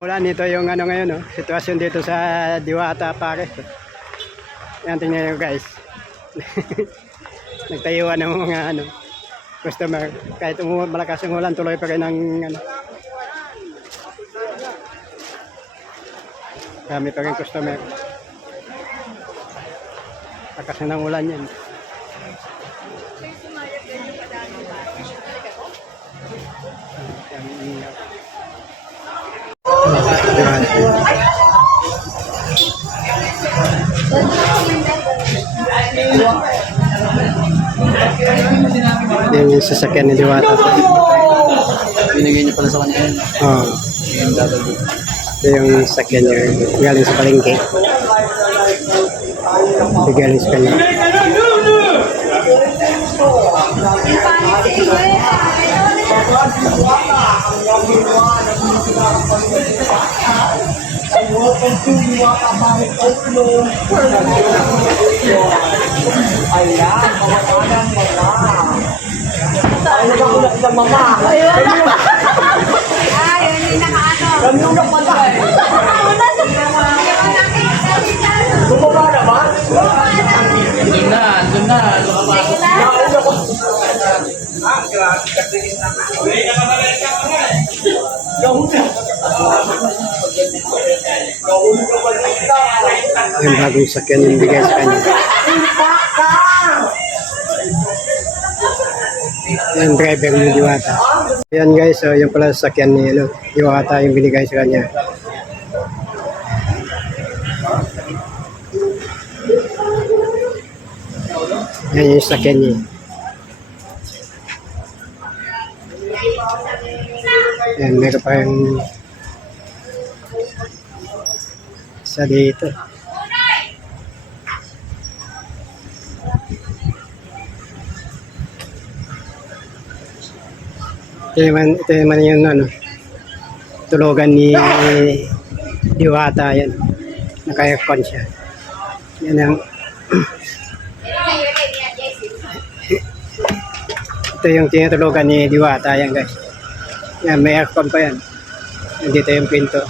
Ulan, ito yung ano ngayon, oh, sitwasyon dito sa Diwata Pares. Yan, tingnan nyo guys. Nagtayuan ng mga ano, customer. Kahit malakas yung ulan, tuloy pa rin ang ano. Dami pa rin customer. Lakas na ng ulan yan. Yan yung sasakyan ni Diwata. Binigay niyo pala sa kanya yun. Oo. Yung dadalo. Ito yung sasakyan niya. Galing sa palengke. Ito galing sa kanya. Doon na. Yung bagong sakyan yung bigay sa kanya. Yung driver ni Diwata. Yan guys, so yung pala sakyan ni ano, Diwata yung binigay sa kanya. Yan yung sakyan niya. Yan, meron pa yung isa dito. Ito naman yung ano, tulugan ni Diwata yan. Naka-aircon siya. Yan ang ito yung tinutulugan ni Diwata yan guys. Yan, may aircon pa yan. Nandito yung pinto.